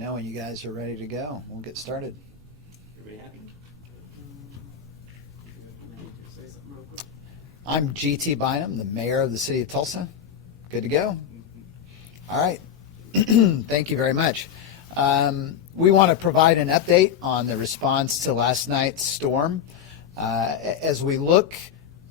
know when you guys are ready to go. We'll get started. Everybody happy? Say something real quick. I'm G.T. Bynum, the mayor of the City of Tulsa. Good to go? All right. Thank you very much. We want to provide an update on the response to last night's storm. As we look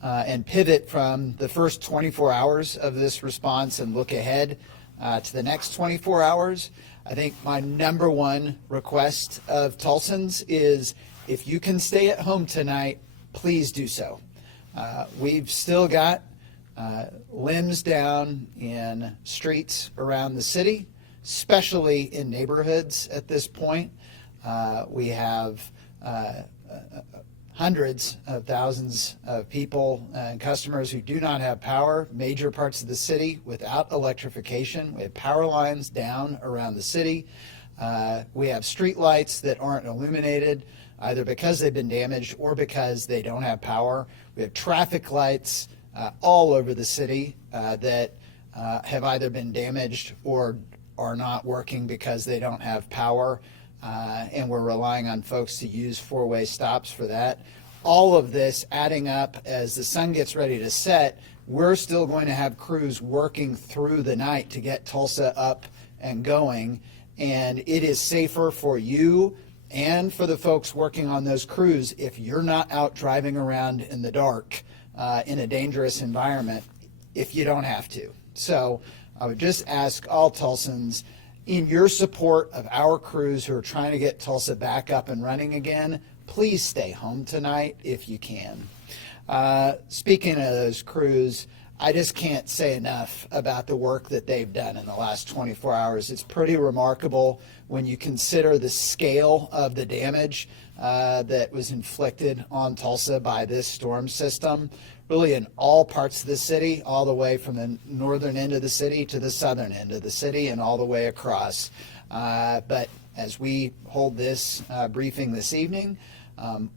and pivot from the first 24 hours of this response and look ahead to the next 24 hours, I think my number one request of Tulsans is if you can stay at home tonight, please do so. We've still got limbs down in streets around the city, especially in neighborhoods at this point. We have hundreds of thousands of people and customers who do not have power, major parts of the city without electrification. We have power lines down around the city. We have street lights that aren't illuminated, either because they've been damaged or because they don't have power. We have traffic lights all over the city that have either been damaged or are not working because they don't have power. And we're relying on folks to use four-way stops for that. All of this adding up as the sun gets ready to set, we're still going to have crews working through the night to get Tulsa up and going. And it is safer for you and for the folks working on those crews if you're not out driving around in the dark in a dangerous environment if you don't have to. So I would just ask all Tulsans, in your support of our crews who are trying to get Tulsa back up and running again, please stay home tonight if you can. Speaking of those crews, I just can't say enough about the work that they've done in the last 24 hours. It's pretty remarkable when you consider the scale of the damage that was inflicted on Tulsa by this storm system, really in all parts of the city, all the way from the northern end of the city to the southern end of the city and all the way across. But as we hold this briefing this evening,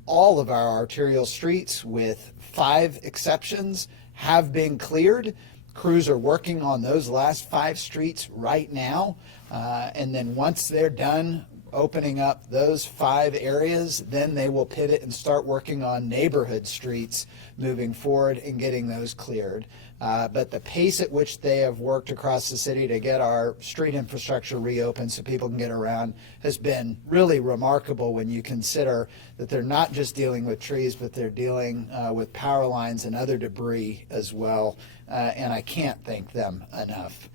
all of our arterial streets, with 5 exceptions, have been cleared. Crews are working on those last 5 streets right now. And then once they're done opening up those 5 areas, then they will pivot and start working on neighborhood streets moving forward and getting those cleared. But the pace at which they have worked across the city to get our street infrastructure reopened so people can get around has been really remarkable when you consider that they're not just dealing with trees, but they're dealing with power lines and other debris as well. And I can't thank them enough.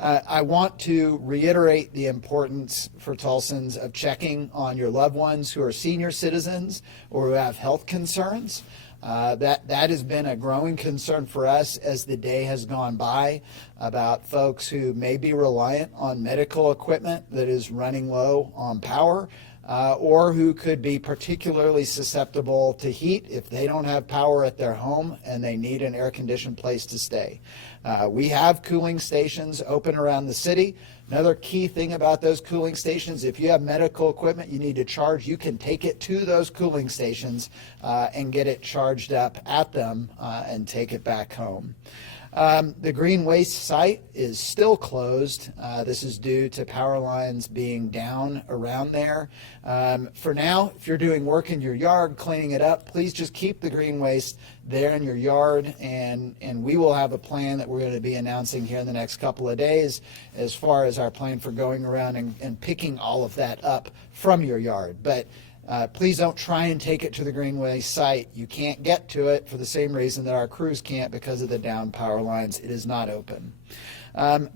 I want to reiterate the importance for Tulsans of checking on your loved ones who are senior citizens or who have health concerns. That has been a growing concern for us as the day has gone by about folks who may be reliant on medical equipment that is running low on power, or who could be particularly susceptible to heat if they don't have power at their home and they need an air-conditioned place to stay. We have cooling stations open around the city. Another key thing about those cooling stations, if you have medical equipment you need to charge, you can take it to those cooling stations and get it charged up at them and take it back home. The Green Waste site is still closed. This is due to power lines being down around there. For now, if you're doing work in your yard, cleaning it up, please just keep the green waste there in your yard, and we will have a plan that we're going to be announcing here in the next couple of days as far as our plan for going around and picking all of that up from your yard. But please don't try and take it to the Greenway site. You can't get to it for the same reason that our crews can't because of the down power lines. It is not open.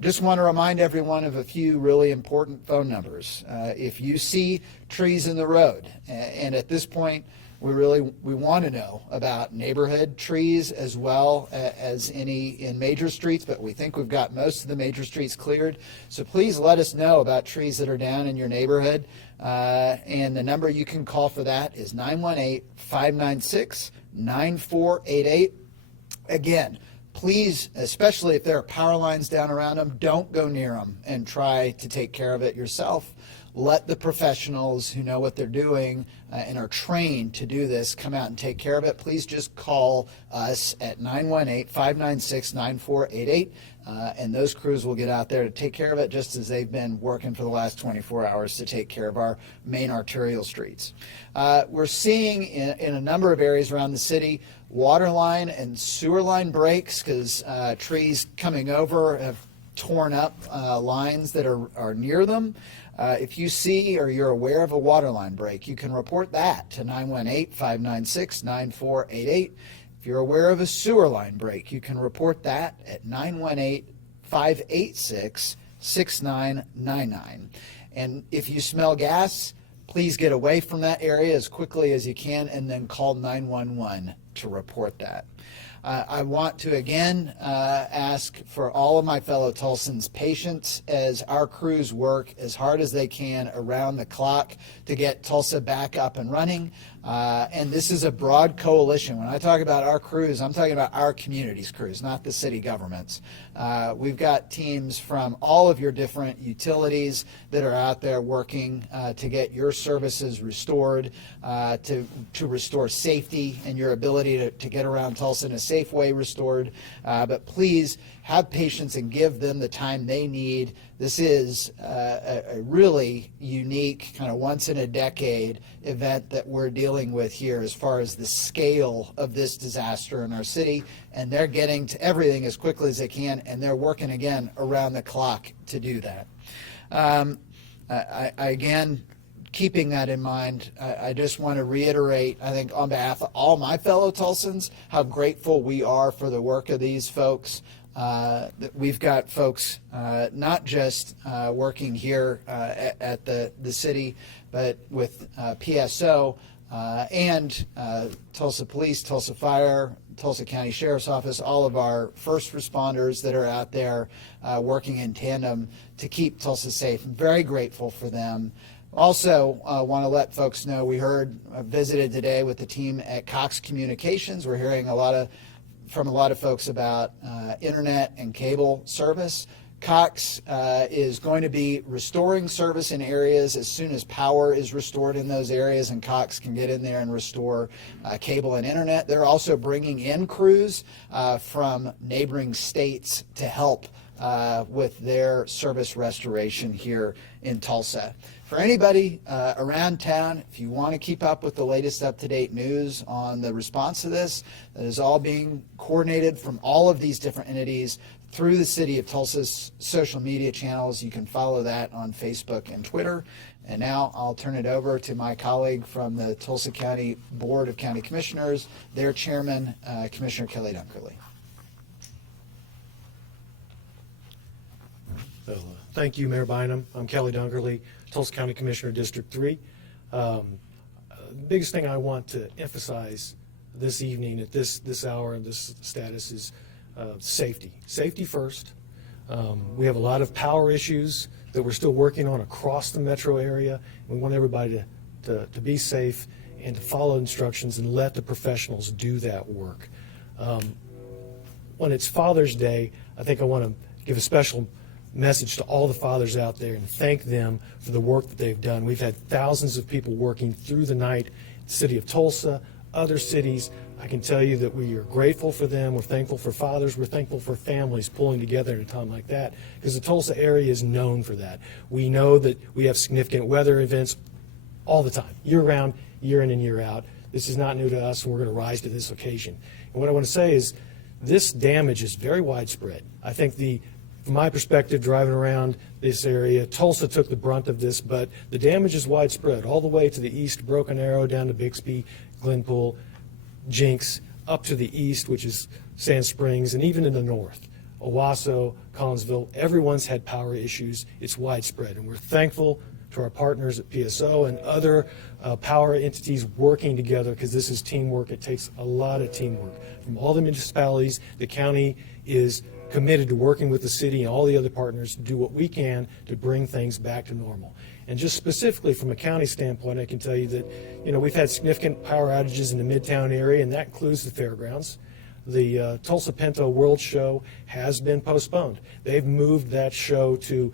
Just want to remind everyone of a few really important phone numbers. If you see trees in the road, and at this point we want to know about neighborhood trees as well as any in major streets, but we think we've got most of the major streets cleared. So please let us know about trees that are down in your neighborhood. And the number you can call for that is 918-596-9488. Again, please, especially if there are power lines down around them, don't go near them and try to take care of it yourself. Let the professionals who know what they're doing and are trained to do this come out and take care of it. Please just call us at 918-596-9488, and those crews will get out there to take care of it, just as they've been working for the last 24 hours to take care of our main arterial streets. We're seeing in a number of areas around the city water line and sewer line breaks because trees coming over have torn up lines that are near them. If you see or you're aware of a water line break, you can report that to 918-596-9488. If you're aware of a sewer line break, you can report that at 918-586-6999. And if you smell gas, please get away from that area as quickly as you can and then call 911 to report that. I want to again ask for all of my fellow Tulsans patience as our crews work as hard as they can around the clock to get Tulsa back up and running. And this is a broad coalition. When I talk about our crews, I'm talking about our community's crews, not the city government's. We've got teams from all of your different utilities that are out there working to get your services restored, to restore safety and your ability to get around Tulsa in a safe way restored. But please have patience and give them the time they need. This is a really unique, kind of once in a decade event that we're dealing with here as far as the scale of this disaster in our city. And they're getting to everything as quickly as they can, and they're working again around the clock to do that. Again, keeping that in mind, I just want to reiterate, I think on behalf of all my fellow Tulsans, how grateful we are for the work of these folks. That we've got folks not just working here at the city, but with PSO and Tulsa Police, Tulsa Fire, Tulsa County Sheriff's Office, all of our first responders that are out there working in tandem to keep Tulsa safe. I'm very grateful for them. Also want to let folks know we visited today with the team at Cox Communications. We're hearing from a lot of folks about internet and cable service. Cox is going to be restoring service in areas as soon as power is restored in those areas, and Cox can get in there and restore cable and internet. They're also bringing in crews from neighboring states to help with their service restoration here in Tulsa. For anybody around town, if you want to keep up with the latest up-to-date news on the response to this, that is all being coordinated from all of these different entities through the City of Tulsa's social media channels. You can follow that on Facebook and Twitter. And now I'll turn it over to my colleague from the Tulsa County Board of County Commissioners, their chairman, Commissioner Kelly Dunkerley. Thank you, Mayor Bynum. I'm Kelly Dunkerley, Tulsa County Commissioner, District 3. The biggest thing I want to emphasize this evening at this hour and this status is safety. Safety first. We have a lot of power issues that we're still working on across the metro area. We want everybody to be safe and to follow instructions and let the professionals do that work. When it's Father's Day, I think I want to give a special message to all the fathers out there and thank them for the work that they've done. We've had thousands of people working through the night, the City of Tulsa, other cities. I can tell you that we are grateful for them. We're thankful for fathers. We're thankful for families pulling together at a time like that, because the Tulsa area is known for that. We know that we have significant weather events all the time, year-round, year in and year out. This is not new to us, and we're going to rise to this occasion. And what I want to say is this damage is very widespread. I think from my perspective, driving around this area, Tulsa took the brunt of this, but the damage is widespread all the way to the east, Broken Arrow, down to Bixby, Glenpool, Jinx, up to the east, which is Sand Springs, and even in the north, Owasso, Collinsville. Everyone's had power issues. It's widespread, and we're thankful to our partners at PSO and other power entities working together, because this is teamwork. It takes a lot of teamwork from all the municipalities. The county is committed to working with the city and all the other partners to do what we can to bring things back to normal. And just specifically from a county standpoint, I can tell you that, we've had significant power outages in the Midtown area, and that includes the fairgrounds. the Tulsa Pinto World Show has been postponed. They've moved that show to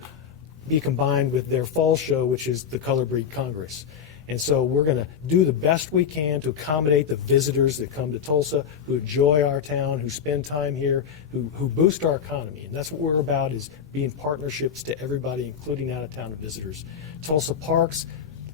be combined with their fall show, which is the Color Breed Congress. And so we're going to do the best we can to accommodate the visitors that come to Tulsa, who enjoy our town, who spend time here, who boost our economy. And that's what we're about, is being partnerships to everybody, including out-of-town visitors. Tulsa parks,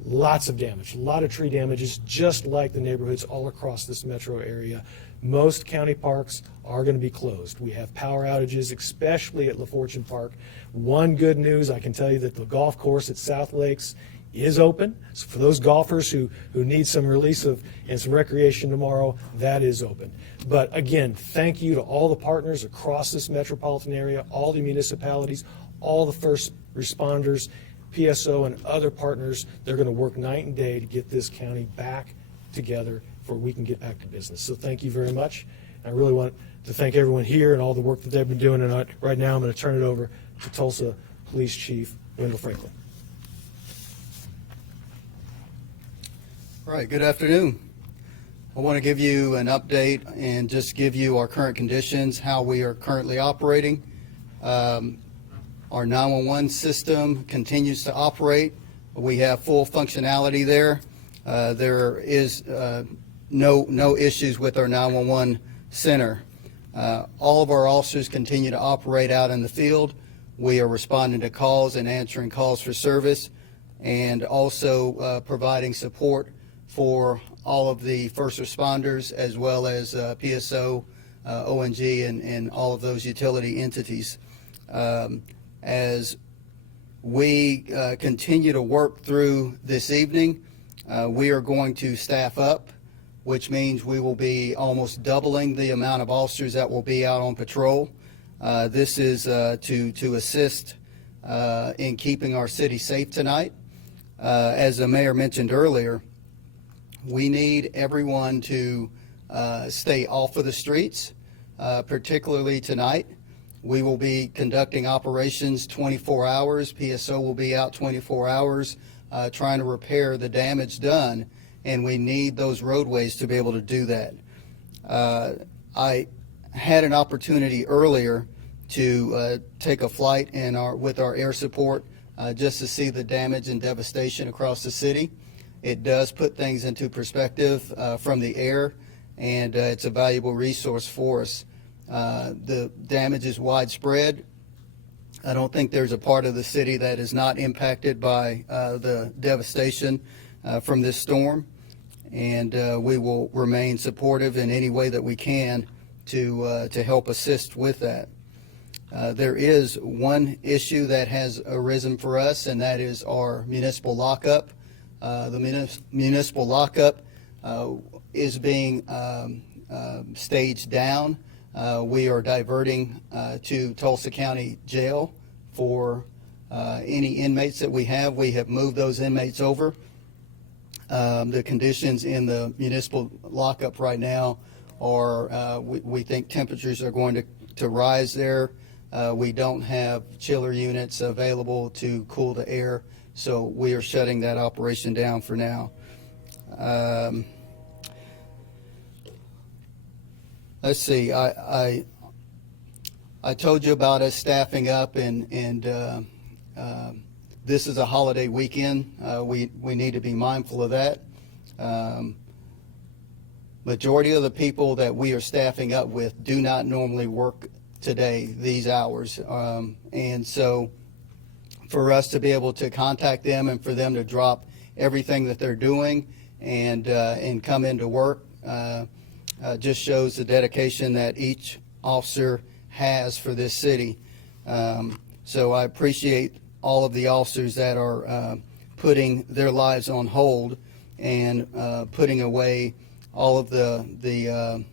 lots of damage, a lot of tree damages, just like the neighborhoods all across this metro area. Most county parks are going to be closed. We have power outages, especially at LaFortune Park. One good news, I can tell you that the golf course at South Lakes is open. So for those golfers who need some release and some recreation tomorrow, that is open. But again, thank you to all the partners across this metropolitan area, all the municipalities, all the first responders, PSO and other partners. They're going to work night and day to get this county back together before we can get back to business. So thank you very much. I really want to thank everyone here and all the work that they've been doing. And right now I'm going to turn it over to Tulsa Police Chief Wendell Franklin. All right, good afternoon. I want to give you an update and just give you our current conditions, how we are currently operating. Our 911 system continues to operate. We have full functionality there. There is no issues with our 911 center. All of our officers continue to operate out in the field. We are responding to calls and answering calls for service, and also providing support for all of the first responders, as well as PSO, ONG, and all of those utility entities. As we continue to work through this evening, we are going to staff up, which means we will be almost doubling the amount of officers that will be out on patrol. This is to assist in keeping our city safe tonight. As the mayor mentioned earlier, we need everyone to stay off of the streets, particularly tonight. We will be conducting operations 24 hours. PSO will be out 24 hours trying to repair the damage done, and we need those roadways to be able to do that. I had an opportunity earlier to take a flight with our air support just to see the damage and devastation across the city. It does put things into perspective from the air, and it's a valuable resource for us. The damage is widespread. I don't think there's a part of the city that is not impacted by the devastation from this storm, and we will remain supportive in any way that we can to help assist with that. There is one issue that has arisen for us, and that is our municipal lockup. The municipal lockup is being staged down. We are diverting to Tulsa County Jail for any inmates that we have. We have moved those inmates over. The conditions in the municipal lockup right now are, we think temperatures are going to rise there. We don't have chiller units available to cool the air, so we are shutting that operation down for now. Let's see, I told you about us staffing up, and this is a holiday weekend. We need to be mindful of that. Majority of the people that we are staffing up with do not normally work today, these hours. And so for us to be able to contact them and for them to drop everything that they're doing and come into work just shows the dedication that each officer has for this city. So I appreciate all of the officers that are putting their lives on hold and putting away all of the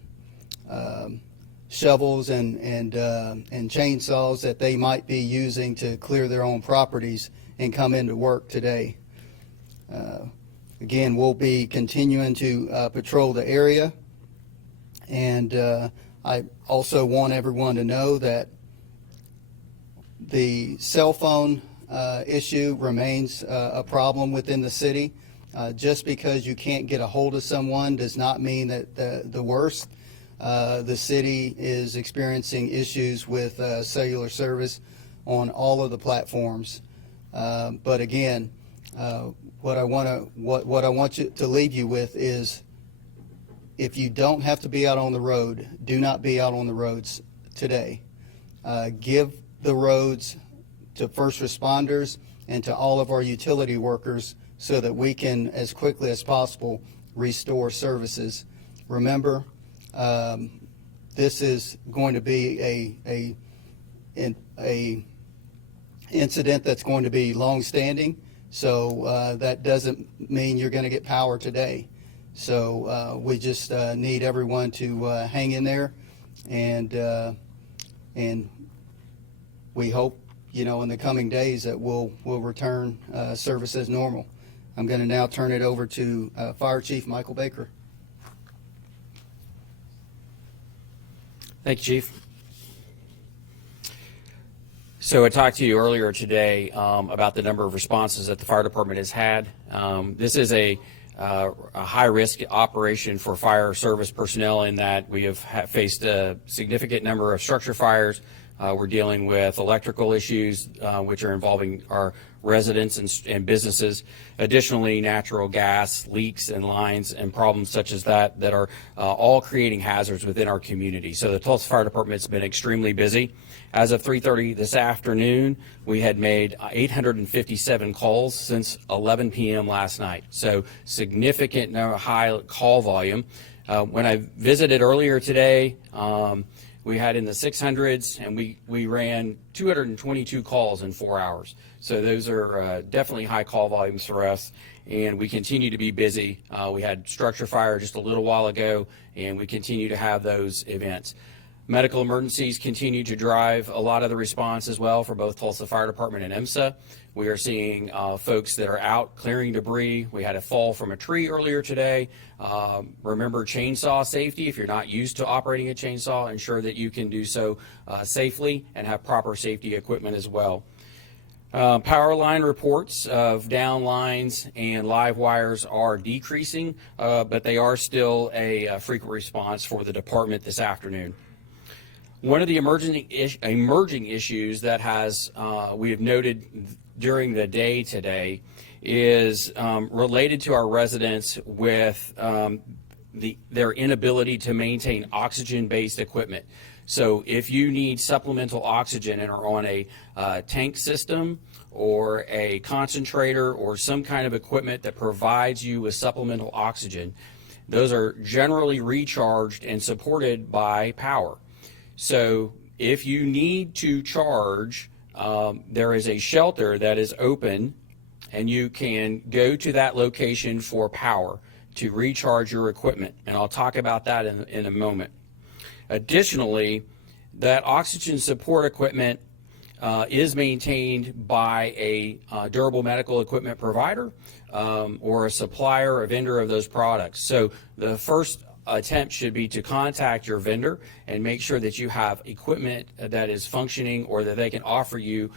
shovels and chainsaws that they might be using to clear their own properties and come into work today. Again, we'll be continuing to patrol the area, and I also want everyone to know that the cell phone issue remains a problem within the city. Just because you can't get a hold of someone does not mean that the worst. The city is experiencing issues with cellular service on all of the platforms. But again, what I want you to leave you with is, if you don't have to be out on the road, do not be out on the roads today. Give the roads to first responders and to all of our utility workers so that we can, as quickly as possible, restore services. Remember, this is going to be a incident that's going to be long-standing, so that doesn't mean you're going to get power today. So we just need everyone to hang in there, and we hope, in the coming days that we'll return service as normal. I'm going to now turn it over to Fire Chief Michael Baker. Thank you, Chief. So I talked to you earlier today about the number of responses that the fire department has had. This is a high-risk operation for fire service personnel in that we have faced a significant number of structure fires. We're dealing with electrical issues, which are involving our residents and businesses. Additionally, natural gas leaks and lines and problems such as that are all creating hazards within our community. So the Tulsa Fire Department's been extremely busy. As of 3:30 this afternoon, we had made 857 calls since 11 p.m. last night. So significant high call volume. When I visited earlier today, we had in the 600s, and we ran 222 calls in 4 hours. So those are definitely high call volumes for us, and we continue to be busy. We had structure fire just a little while ago, and we continue to have those events. Medical emergencies continue to drive a lot of the response as well for both Tulsa Fire Department and EMSA. We are seeing folks that are out clearing debris. We had a fall from a tree earlier today. Remember chainsaw safety. If you're not used to operating a chainsaw, ensure that you can do so safely and have proper safety equipment as well. Power line reports of down lines and live wires are decreasing, but they are still a frequent response for the department this afternoon. One of the emerging issues that we have noted during the day today is related to our residents with their inability to maintain oxygen-based equipment. So if you need supplemental oxygen and are on a tank system or a concentrator or some kind of equipment that provides you with supplemental oxygen, those are generally recharged and supported by power. So if you need to charge, there is a shelter that is open, and you can go to that location for power to recharge your equipment. And I'll talk about that in a moment. Additionally, that oxygen support equipment is maintained by a durable medical equipment provider or a supplier or vendor of those products. So the first attempt should be to contact your vendor and make sure that you have equipment that is functioning or that they can offer you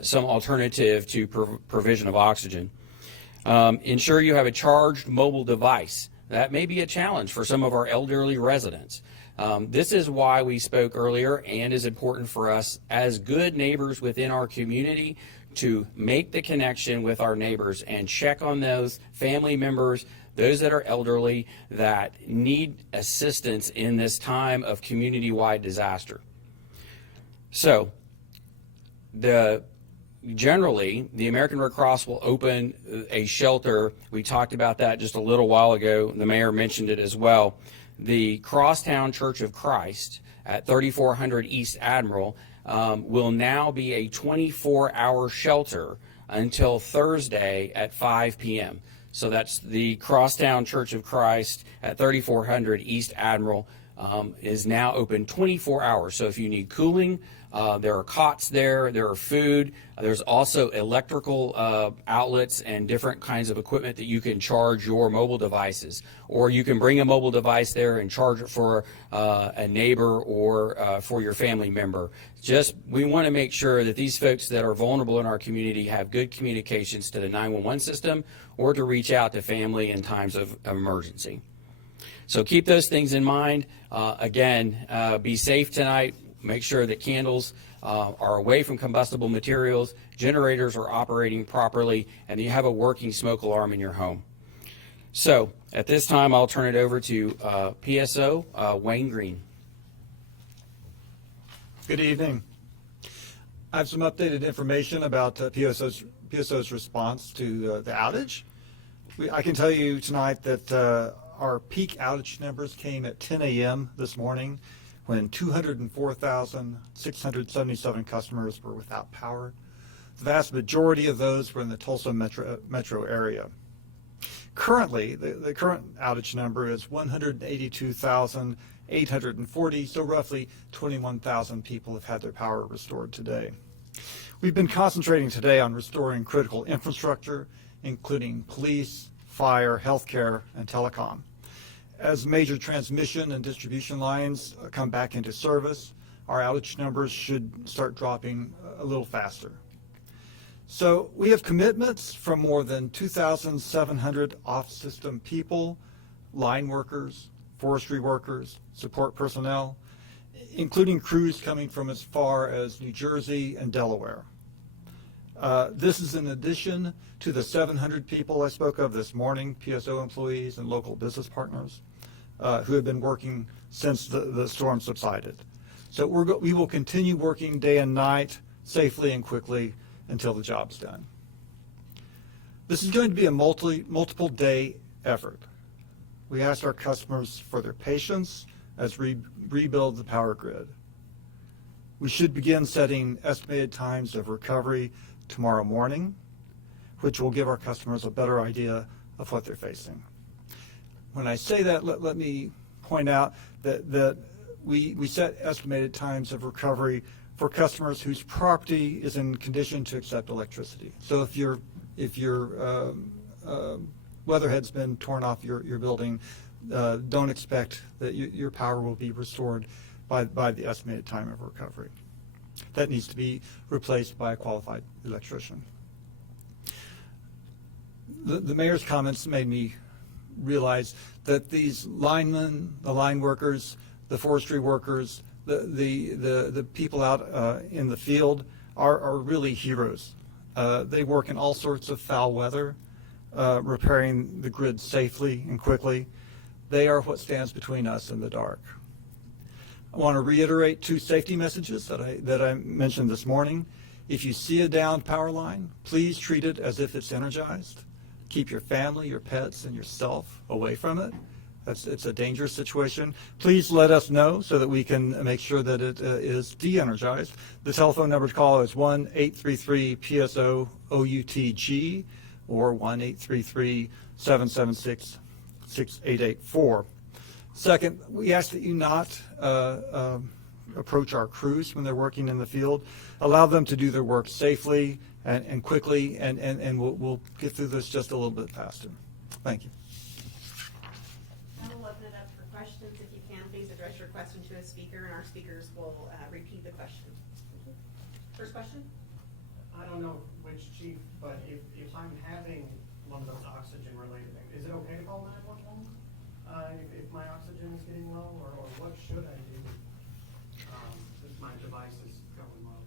some alternative to provision of oxygen. Ensure you have a charged mobile device. That may be a challenge for some of our elderly residents. This is why we spoke earlier and is important for us as good neighbors within our community to make the connection with our neighbors and check on those family members, those that are elderly that need assistance in this time of community-wide disaster. So generally, the American Red Cross will open a shelter. We talked about that just a little while ago. The mayor mentioned it as well. The Crosstown Church of Christ at 3400 East Admiral will now be a 24-hour shelter until Thursday at 5 p.m. So that's the Crosstown Church of Christ at 3400 East Admiral is now open 24 hours. So if you need cooling, there are cots there, there are food, there's also electrical outlets and different kinds of equipment that you can charge your mobile devices. Or you can bring a mobile device there and charge it for a neighbor or for your family member. We want to make sure that these folks that are vulnerable in our community have good communications to the 911 system or to reach out to family in times of emergency. So keep those things in mind. Again, be safe tonight. Make sure that candles are away from combustible materials, generators are operating properly, and you have a working smoke alarm in your home. So at this time, I'll turn it over to PSO Wayne Greene. Good evening. I have some updated information about PSO's response to the outage. I can tell you tonight that our peak outage numbers came at 10 a.m. this morning when 204,677 customers were without power. The vast majority of those were in the Tulsa metro area. Currently, the current outage number is 182,840, so roughly 21,000 people have had their power restored today. We've been concentrating today on restoring critical infrastructure, including police, fire, healthcare, and telecom. As major transmission and distribution lines come back into service, our outage numbers should start dropping a little faster. So we have commitments from more than 2,700 off-system people, line workers, forestry workers, support personnel, including crews coming from as far as New Jersey and Delaware. This is in addition to the 700 people I spoke of this morning, PSO employees and local business partners, who have been working since the storm subsided. So we will continue working day and night safely and quickly until the job's done. This is going to be a multiple day effort. We ask our customers for their patience as we rebuild the power grid. We should begin setting estimated times of recovery tomorrow morning, which will give our customers a better idea of what they're facing. When I say that, let me point out that we set estimated times of recovery for customers whose property is in condition to accept electricity. So if your weatherhead's been torn off your building, don't expect that your power will be restored by the estimated time of recovery. That needs to be replaced by a qualified electrician. The mayor's comments made me realize that these linemen, the line workers, the forestry workers, the people out in the field are really heroes. They work in all sorts of foul weather, repairing the grid safely and quickly. They are what stands between us and the dark. I want to reiterate two safety messages that I mentioned this morning. If you see a downed power line, please treat it as if it's energized. Keep your family, your pets, and yourself away from it. It's a dangerous situation. Please let us know so that we can make sure that it is de-energized. The telephone number to call is 1-833-PSO-OUTG or 1-833-776-6884. Second, we ask that you not approach our crews when they're working in the field. Allow them to do their work safely and quickly, and we'll get through this just a little bit faster. Thank you. I will open it up for questions. If you can, please address your question to a speaker, and our speakers will repeat the question. First question? I don't know which chief, but if I'm having one of those oxygen-related things, is it okay to call 911 if my oxygen is getting low, or what should I do if my device is going low?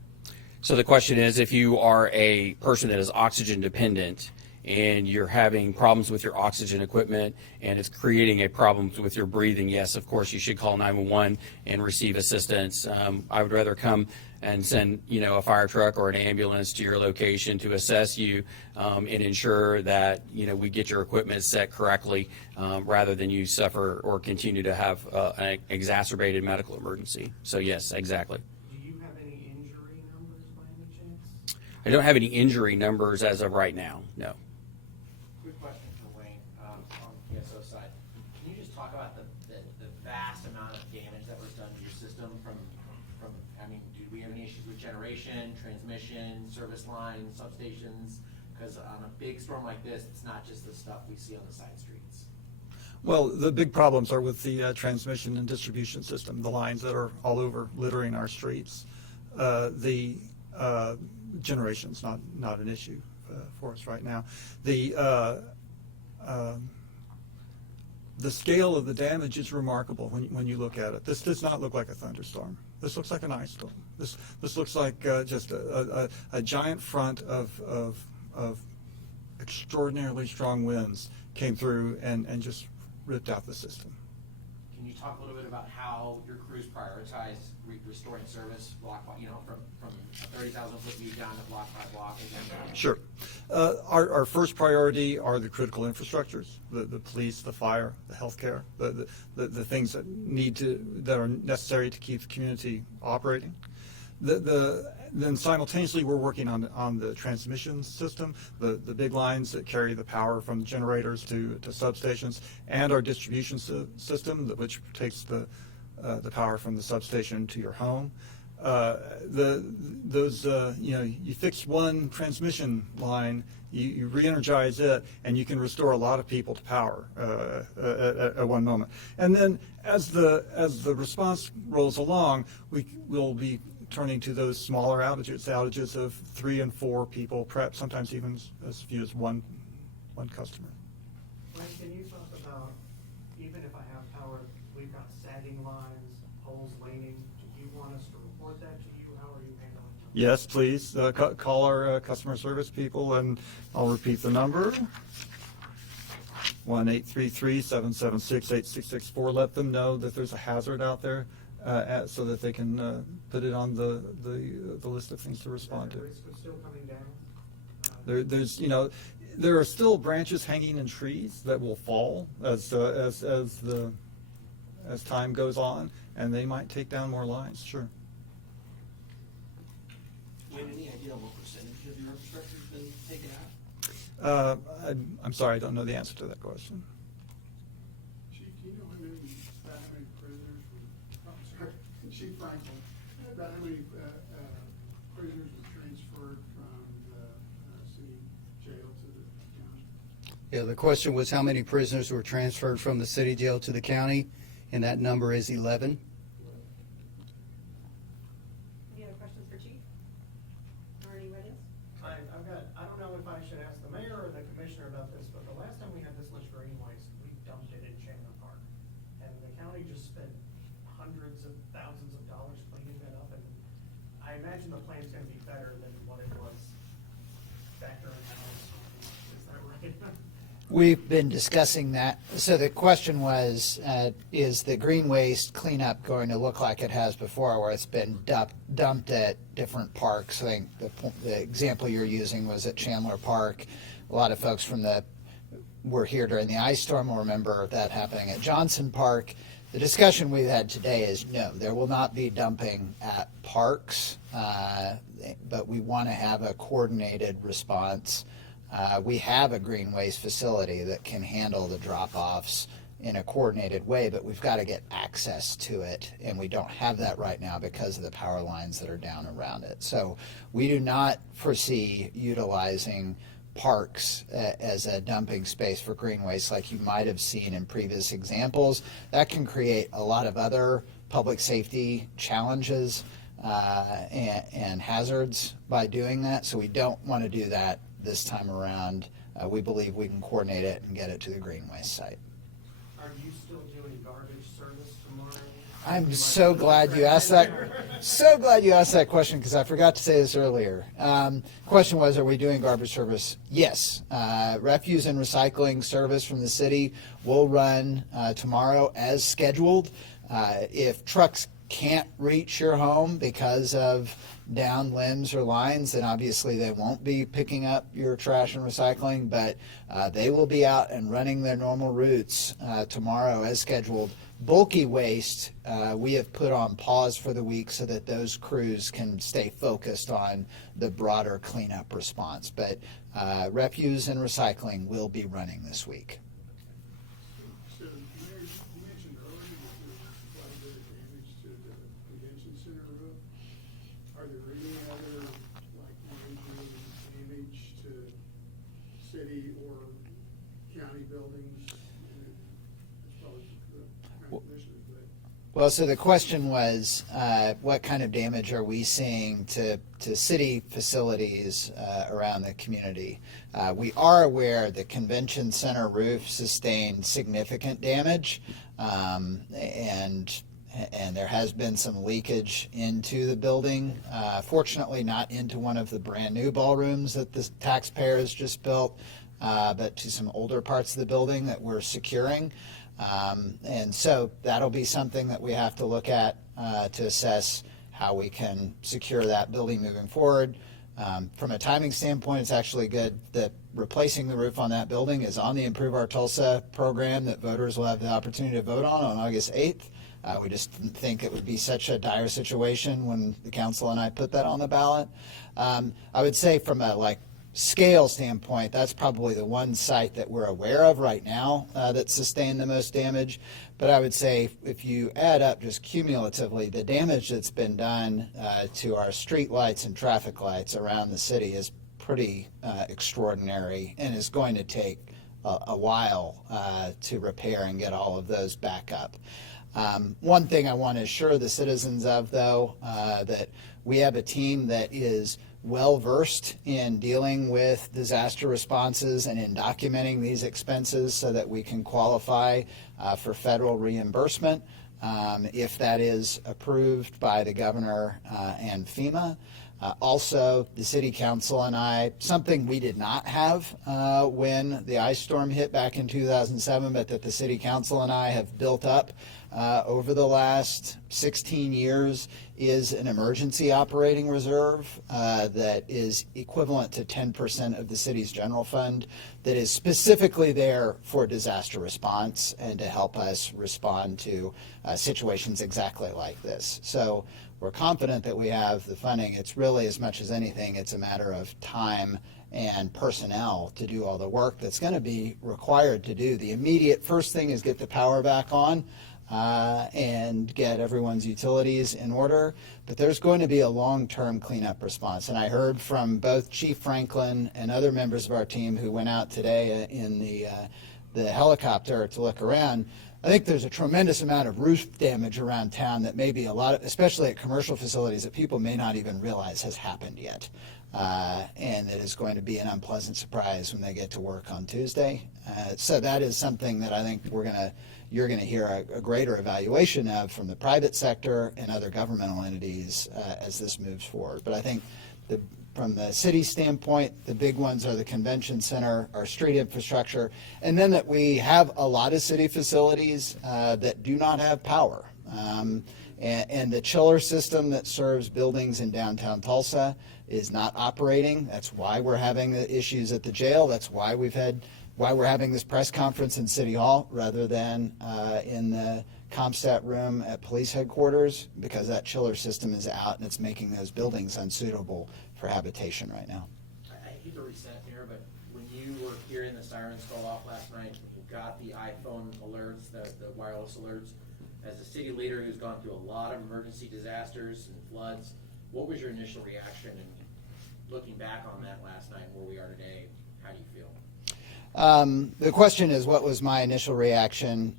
So the question is, if you are a person that is oxygen dependent and you're having problems with your oxygen equipment and it's creating a problem with your breathing, yes, of course, you should call 911 and receive assistance. I would rather come and send, a fire truck or an ambulance to your location to assess you and ensure that, we get your equipment set correctly rather than you suffer or continue to have an exacerbated medical emergency. So yes, exactly. Do you have any injury numbers by any chance? I don't have any injury numbers as of right now, no. Quick question for Wayne on the PSO side. Can you just talk about the vast amount of damage that was done to your system from do we have any issues with generation, transmission, service lines, substations? Because on a big storm like this, it's not just the stuff we see on the side streets. Well, the big problems are with the transmission and distribution system, the lines that are all over littering our streets. The generation's not an issue. For us right now. The scale of the damage is remarkable when you look at it. This does not look like a thunderstorm. This looks like an ice storm. This looks like just a giant front of extraordinarily strong winds came through and just ripped out the system. Can you talk a little bit about how your crews prioritize restoring service block by, from a 30,000 foot view down to block by block again? Sure. Our first priority are the critical infrastructures, the police, the fire, the healthcare, the things that are necessary to keep the community operating. Then simultaneously, we're working on the transmission system, the big lines that carry the power from generators to substations, and our distribution system, which takes the power from the substation to your home. You fix one transmission line, you re-energize it, and you can restore a lot of people to power at one moment. And then as the response rolls along, we will be turning to those smaller outages of 3 and 4 people, perhaps sometimes even as few as one customer. Wayne, can you talk about, even if I have power, we've got sagging lines, poles leaning, do you want us to report that to you? How are you handling it? Yes, please, call our customer service people, and I'll repeat the number. 1-833-776-8664. Let them know that there's a hazard out there, so that they can put it on the list of things to respond to. Is the risk still coming down? There are still branches hanging in trees that will fall as time goes on, and they might take down more lines. Sure. Wayne, any idea what percentage of your infrastructure has been taken out? I'm sorry, I don't know the answer to that question. Chief, do you know how many prisoners Chief Franklin, about how many prisoners were transferred from the city jail to the county? Yeah, the question was how many prisoners were transferred from the city jail to the county, and that number is 11. Any other questions for Chief? Or anybody else? I don't know if I should ask the mayor or the commissioner about this, but the last time we had this much green waste, we dumped it in Chandler Park. And the county just spent hundreds of thousands of dollars cleaning that up, and I imagine the plan's gonna be better than what it was back during the house. Is that right? We've been discussing that. So the question was, is the green waste cleanup going to look like it has before, where it's been dumped at different parks? I think the example you're using was at Chandler Park. A lot of folks were here during the ice storm will remember that happening at Johnson Park. The discussion we've had today is no, there will not be dumping at parks, but we want to have a coordinated response. We have a green waste facility that can handle the drop-offs in a coordinated way, but we've got to get access to it, and we don't have that right now because of the power lines that are down around it. So we do not foresee utilizing parks as a dumping space for green waste like you might have seen in previous examples. That can create a lot of other public safety challenges and hazards by doing that, so we don't want to do that this time around. We believe we can coordinate it and get it to the green waste site. Are you still doing garbage service tomorrow? I'm so glad you asked that. So glad you asked that question, because I forgot to say this earlier. Question was, are we doing garbage service? Yes. Refuse and recycling service from the city will run tomorrow as scheduled. If trucks can't reach your home because of down limbs or lines, then obviously they won't be picking up your trash and recycling, but they will be out and running their normal routes tomorrow as scheduled. Bulky waste we have put on pause for the week so that those crews can stay focused on the broader cleanup response, but refuse and recycling will be running this week. So, Mayor, you mentioned earlier that there was quite a bit of damage to the convention center roof. Are there any other, like, major damage to city or county buildings? And it's probably the county commissioners, but Well, so the question was, what kind of damage are we seeing to city facilities around the community? We are aware the convention center roof sustained significant damage, and there has been some leakage into the building. Fortunately, not into one of the brand new ballrooms that the taxpayers just built, but to some older parts of the building that we're securing. And so that'll be something that we have to look at to assess how we can secure that building moving forward. From a timing standpoint, it's actually good that replacing the roof on that building is on the Improve Our Tulsa program that voters will have the opportunity to vote on August 8th. We just didn't think it would be such a dire situation when the council and I put that on the ballot. I would say from a scale standpoint, that's probably the one site that we're aware of right now that sustained the most damage. But I would say if you add up just cumulatively, the damage that's been done to our street lights and traffic lights around the city is pretty extraordinary and is going to take a while to repair and get all of those back up. One thing I want to assure the citizens of, though, that we have a team that is well-versed in dealing with disaster responses and in documenting these expenses so that we can qualify for federal reimbursement if that is approved by the governor and FEMA. Also, the city council and I, something we did not have when the ice storm hit back in 2007, but that the city council and I have built up over the last 16 years is an emergency operating reserve that is equivalent to 10% of the city's general fund that is specifically there for disaster response and to help us respond to situations exactly like this. So we're confident that we have the funding. It's really, as much as anything, it's a matter of time and personnel to do all the work that's going to be required to do. The immediate first thing is get the power back on and get everyone's utilities in order. But there's going to be a long-term cleanup response. And I heard from both Chief Franklin and other members of our team who went out today in the helicopter to look around. I think there's a tremendous amount of roof damage around town that maybe a lot of, especially at commercial facilities, that people may not even realize has happened yet. And it is going to be an unpleasant surprise when they get to work on Tuesday. So that is something that I think you're going to hear a greater evaluation of from the private sector and other governmental entities as this moves forward. But I think from the city standpoint, the big ones are the convention center, our street infrastructure, and then that we have a lot of city facilities that do not have power. And the chiller system that serves buildings in downtown Tulsa is not operating. That's why we're having the issues at the jail. That's why we're having this press conference in City Hall rather than in the CompStat room at police headquarters, because that chiller system is out and it's making those buildings unsuitable for habitation right now. I hate to reset here, but when you were hearing the sirens go off last night, you got the iPhone alerts, the wireless alerts. As a city leader who's gone through a lot of emergency disasters and floods, what was your initial reaction? And looking back on that last night and where we are today, how do you feel? The question is, what was my initial reaction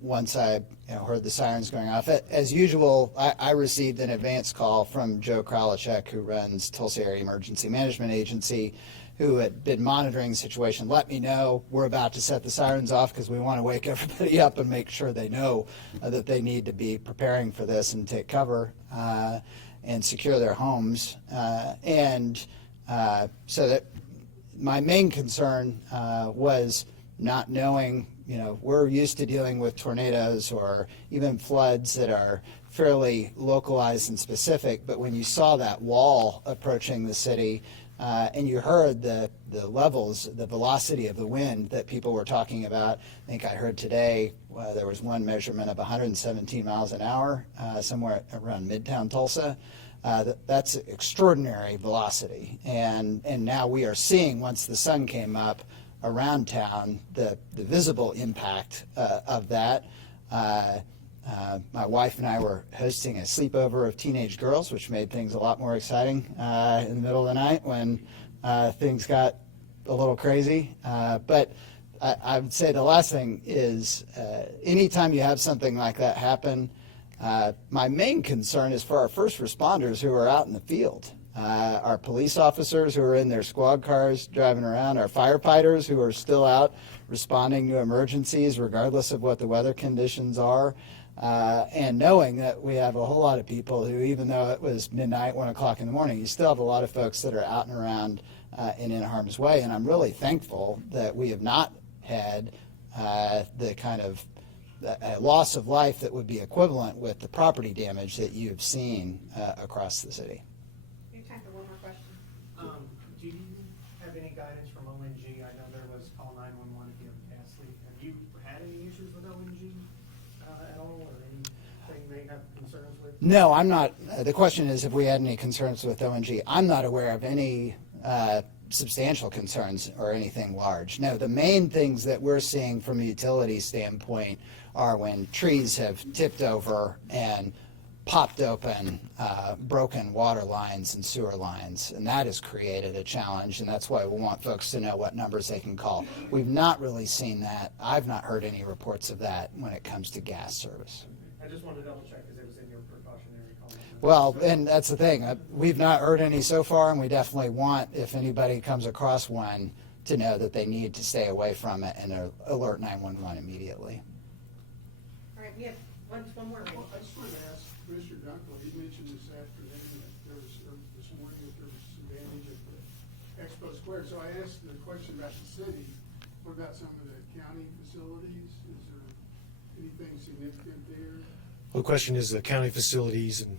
once I heard the sirens going off? As usual, I received an advance call from Joe Kralichek, who runs Tulsa Area Emergency Management Agency, who had been monitoring the situation. Let me know we're about to set the sirens off because we want to wake everybody up and make sure they know that they need to be preparing for this and take cover and secure their homes. So that my main concern was not knowing, we're used to dealing with tornadoes or even floods that are fairly localized and specific, but when you saw that wall approaching the city and you heard the levels, the velocity of the wind that people were talking about, I think I heard today there was one measurement of 117 miles an hour somewhere around Midtown Tulsa. That's extraordinary velocity, and now we are seeing, once the sun came up around town, the visible impact of that. My wife and I were hosting a sleepover of teenage girls, which made things a lot more exciting in the middle of the night when things got a little crazy. But I would say the last thing is anytime you have something like that happen, my main concern is for our first responders who are out in the field. Our police officers who are in their squad cars driving around, our firefighters who are still out responding to emergencies regardless of what the weather conditions are, and knowing that we have a whole lot of people who, even though it was midnight, 1 o'clock in the morning, you still have a lot of folks that are out and around and in harm's way. And I'm really thankful that we have not had the kind of loss of life that would be equivalent with the property damage that you've seen across the city. We have time for one more question. Do you have any guidance from ONG? I know there was call 911 if you have a gas leak. Have you had any issues with ONG at all, or anything they have concerns with? No, I'm not. The question is if we had any concerns with ONG. I'm not aware of any substantial concerns or anything large. No, the main things that we're seeing from a utility standpoint are when trees have tipped over and popped open broken water lines and sewer lines, and that has created a challenge, and that's why we want folks to know what numbers they can call. We've not really seen that. I've not heard any reports of that when it comes to gas service. I just wanted to double check because it was in your precautionary call. Well, and that's the thing. We've not heard any so far, and we definitely want, if anybody comes across one, to know that they need to stay away from it and alert 911 immediately. All right, we have one more. Well, I just wanted to ask Commissioner Dunkel, he mentioned this afternoon that there was, or this morning, that there was some damage at the Expo Square. So I asked the question about the city. What about some of the county facilities? Is there anything significant there? Well, the question is the county facilities, and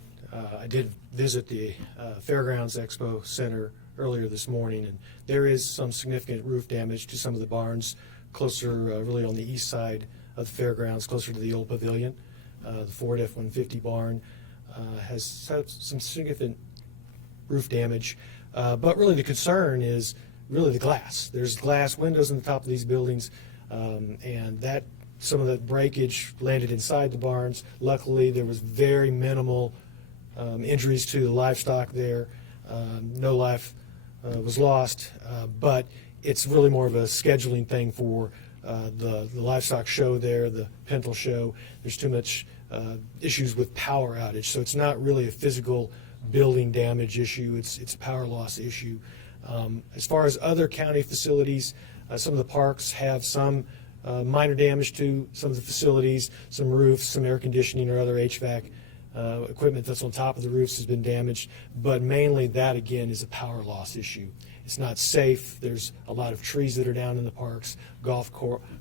I did visit the Fairgrounds Expo Center earlier this morning, and there is some significant roof damage to some of the barns closer, really on the east side of the fairgrounds, closer to the old pavilion. The Ford F-150 barn has had some significant roof damage, but really the concern is really the glass. There's glass windows in the top of these buildings, and that some of that breakage landed inside the barns. Luckily, there was very minimal injuries to the livestock there. No life was lost, but it's really more of a scheduling thing for the livestock show there, the Pintle show. There's too much issues with power outage, so it's not really a physical building damage issue. It's a power loss issue. As far as other county facilities, some of the parks have some minor damage to some of the facilities, some roofs, some air conditioning or other HVAC equipment that's on top of the roofs has been damaged, but mainly that again is a power loss issue. It's not safe. There's a lot of trees that are down in the parks, golf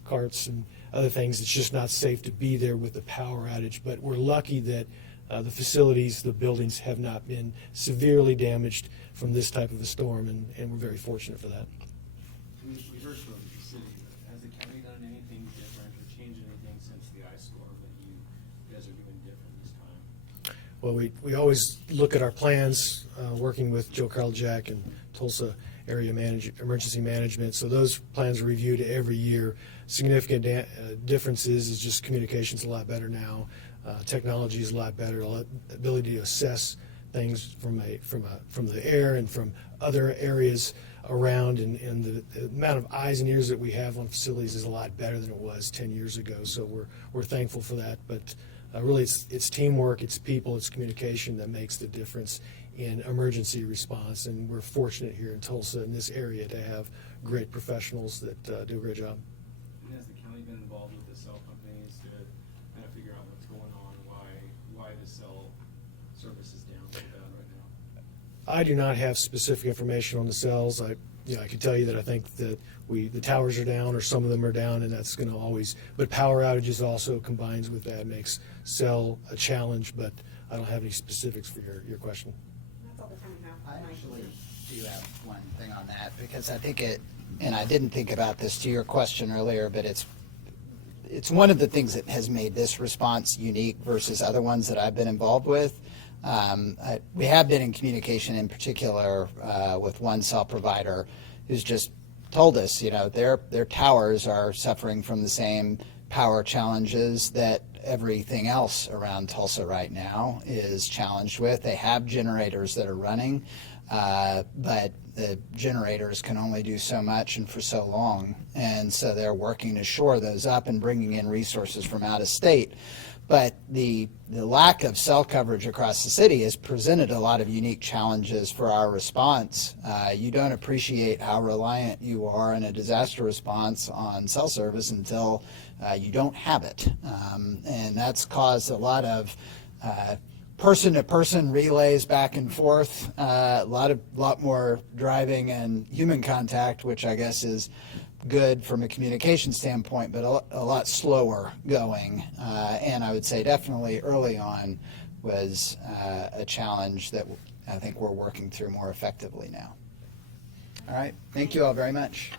carts and other things. It's just not safe to be there with the power outage, but we're lucky that the facilities, the buildings have not been severely damaged from this type of a storm, and we're very fortunate for that. We heard from the city, but has the county done anything different or changed anything since the ice storm that you guys are doing different this time? Well, we always look at our plans, working with Joe Carl-Jack and Tulsa Area Emergency Management. So those plans are reviewed every year. Significant differences is just communication's a lot better now. Technology is a lot better. Ability to assess things from the air and from other areas around, and the amount of eyes and ears that we have on facilities is a lot better than it was 10 years ago. So we're thankful for that. But really, it's teamwork, it's people, it's communication that makes the difference in emergency response. And we're fortunate here in Tulsa in this area to have great professionals that do a great job. And has the county been involved with the cell companies to kind of figure out what's going on, why the cell service is down so bad right now? I do not have specific information on the cells. I can tell you that I think that the towers are down, or some of them are down, and that's going to always. But power outages also combines with that, makes cell a challenge. But I don't have any specifics for your question. That's all the time we have. I tonight. actually do have one thing on that, because I think and I didn't think about this to your question earlier, but it's one of the things that has made this response unique versus other ones that I've been involved with. We have been in communication, in particular with one cell provider who's just told us, their towers are suffering from the same power challenges that everything else around Tulsa right now is challenged with. They have generators that are running, but the generators can only do so much and for so long. And so they're working to shore those up and bringing in resources from out of state. But the lack of cell coverage across the city has presented a lot of unique challenges for our response. You don't appreciate how reliant you are in a disaster response on cell service until you don't have it. And that's caused a lot of person-to-person relays back and forth, a lot more driving and human contact, which I guess is good from a communication standpoint, but a lot slower going. And I would say definitely early on was a challenge that I think we're working through more effectively now. All right, thank you all very much.